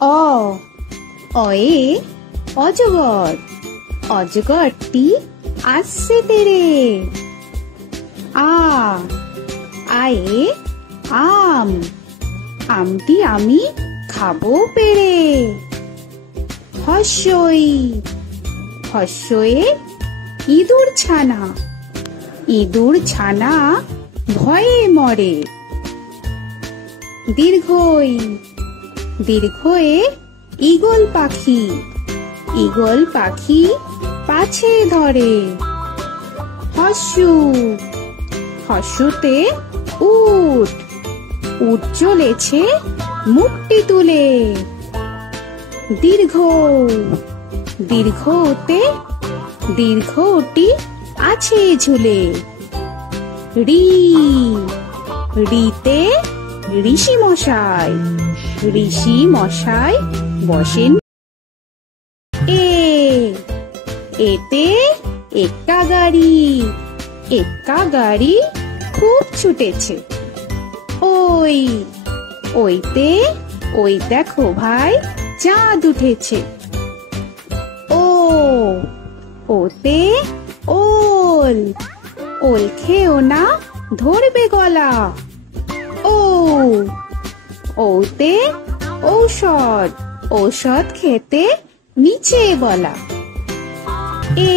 অ অয়ে অজগর, অজগরটি আসছে তেরে। আ আয়ে আম, আমটি আমি খাবো পেরে। হস্যই হস্যয়ে ইঁদুর ছানা, ইঁদুর ছানা ভয়ে মরে। দীর্ঘই দীর্ঘয়ে ঈগল পাখি, ঈগল পাখি পাছে ধরে। হস্যু হস্যুতে উট, উট চলেছে মুখটি তুলে। দীর্ঘ দীর্ঘতে দীর্ঘটি আছে ঝুলে। রি রিতে ঋষি মশাই, ঋষি মশাই বসেন। এ এতে এক্কা গাড়ি, এক্কা গাড়ি খুব ছুটেছে। ওই ওইতে ওই দেখো ভাই চাঁদ উঠেছে। ও ওতে ওল, ওল খেও না ধরবে গলা। ও ওতে ঔষধ, ঔষধ খেতে নিচে গলা। এ